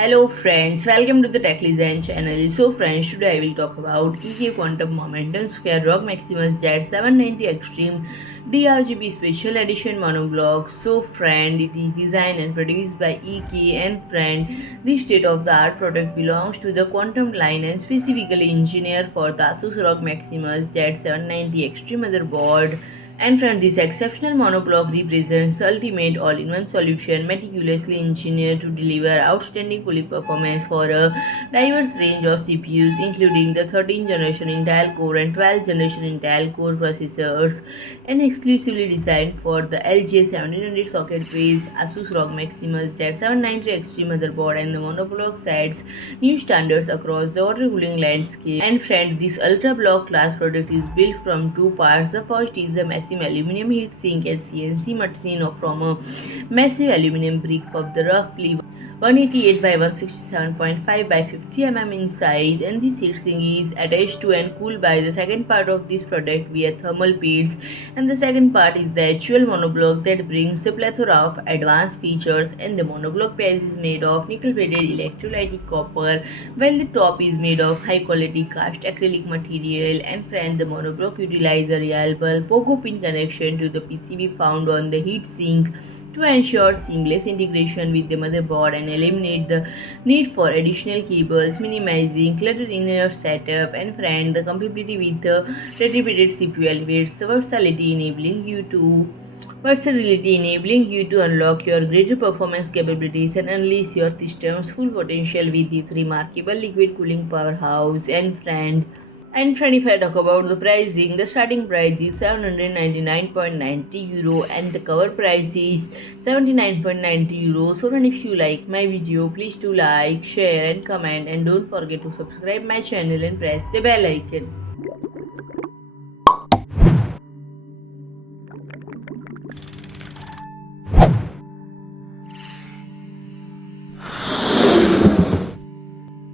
Hello friends, welcome to the TechLizen channel. So friends, today I will talk about EK Quantum Momentum² ROG Maximus Z790 Extreme D-RGB Special Edition Monoblock. So friend, it is designed and produced by EK, and friend, this state-of-the-art product belongs to the Quantum line and specifically engineered for the Asus ROG Maximus Z790 Extreme motherboard. And friend, this exceptional monoblock represents the ultimate all-in-one solution meticulously engineered to deliver outstanding cooling performance for a diverse range of CPUs, including the 13th generation Intel Core and 12th generation Intel Core processors, and exclusively designed for the LJ1700 socket-based Asus ROG Maximus Z790 Extreme motherboard, and the monoblock sets new standards across the water cooling landscape. And friend, this ultra block class product is built from two parts. The first is a massive aluminum heatsink and CNC machine from a massive aluminum brick of the roughly 188 by 167.5 by 50 in size, and this heatsink is attached to and cooled by the second part of this product via thermal pads, and the second part is the actual monoblock that brings a plethora of advanced features. And the monoblock base is made of nickel-plated electrolytic copper, while the top is made of high-quality cast acrylic material. And friend, the monoblock utilizes a reliable pogo pin connection to the PCB found on the heatsink to ensure seamless integration with the motherboard and eliminate the need for additional cables, minimizing clutter in your setup. And friend, the compatibility with the dedicated CPU elevates the versatility enabling you to unlock your greater performance capabilities and unleash your system's full potential with this remarkable liquid cooling powerhouse. And friend, if I talk about the pricing, the starting price is €799.90 and the cover price is €79.90. So friend, if you like my video, please do like, share and comment, and don't forget to subscribe my channel and press the bell icon.